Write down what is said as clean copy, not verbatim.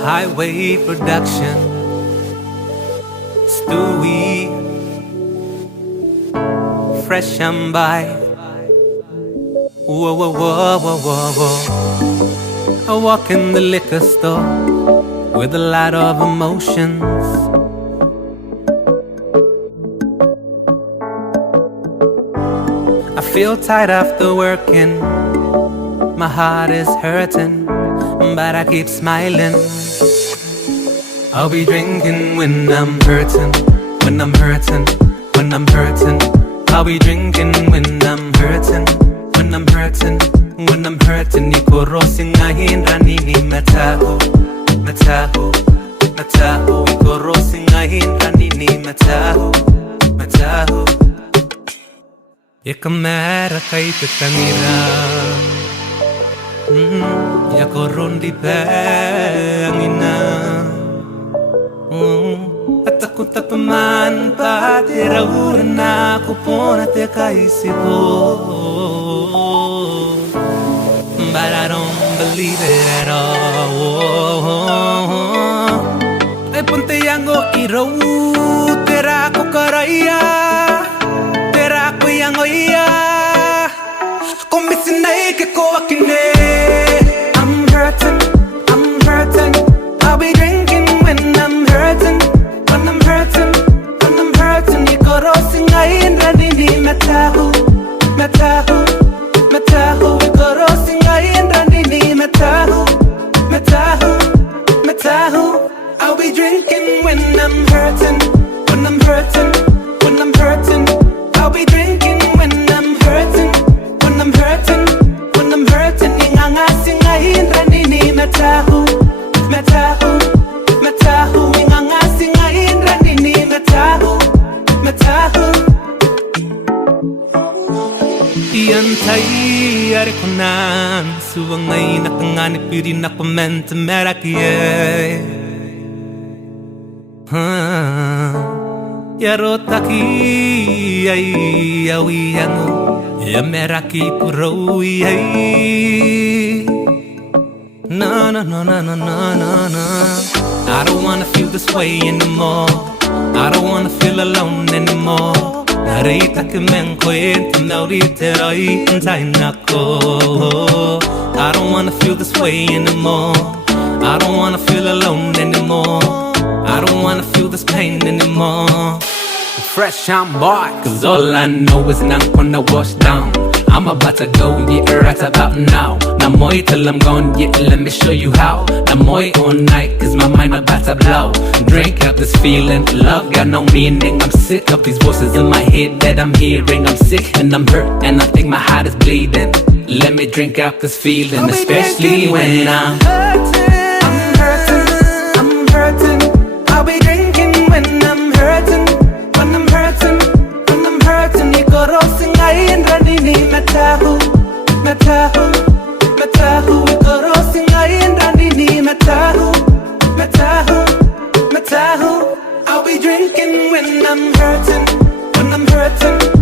Highway production, Stewie, fresh and by. Whoa, whoa, whoa, whoa, whoa, whoa. I walk in the liquor store with a lot of emotions. I feel tired after working, my heart is hurting, but I keep smiling. I'll be drinking when I'm hurting, when I'm hurting, when I'm hurting. I'll be drinking when I'm hurting, when I'm hurting, when I'm hurting. Ikoro singahin ranini matahu, matahu, matahu. Ikoro singahin ranini matahu, matahu. Yakamera kay kakamira, yakoron di pangina. At ako tapaman pa tirahuran na ako po na tekaisipo. But I don't believe it at all. Ay punte yango iraw tera ko karaya, tera ko yango iya. Kung misinay ke ko akine. I'm hurting, I'm hurting. I'll be drinking when I'm hurting, when I'm hurting, when I'm hurting. Ikoro singahin ranini matahu, matahu, matahu. Ikoro singahin ranini matahu, matahu, matahu. I'll be drinking when I'm hurting, when I'm hurting, when I'm hurting. I'll be drinking when I'm hurting, when I'm hurting, when I'm hurting. Inganga singahin ranini matahu, matahu, matahu. Inganga singahin ranini matahu, matahu. Iyantay arikunan suwangay nakanganip pirin ako mente merakiye. Yarotaki ay awiyango ya meraki kuroi ay. No, no, no, no, no, no, no, no. I don't wanna feel this way anymore. I don't wanna feel alone anymore. Narita que me encuentro ahorita hoy en nako. I don't wanna feel this way anymore. I don't wanna feel alone anymore. I don't wanna feel this pain anymore. Fresh and boy, cause all I know is not gonna wash down. I'm about to go, yeah, right about now. Namoy till I'm gone, yeah, let me show you how. Namoy all night, cause my mind about to blow. Drink up this feeling, love got no meaning. I'm sick of these voices in my head that I'm hearing. I'm sick and I'm hurt and I think my heart is bleeding. Let me drink up this feeling, especially when I'm hurting. I'm hurting, I'm hurting. I'll be drinking when I'm hurting, when I'm hurting, when I'm hurting. Ikoro singahin ranini matahu, matahu, matahu. Ikoro singahin ranini matahu, matahu, matahu. I'll be drinking when I'm hurting, when I'm hurting.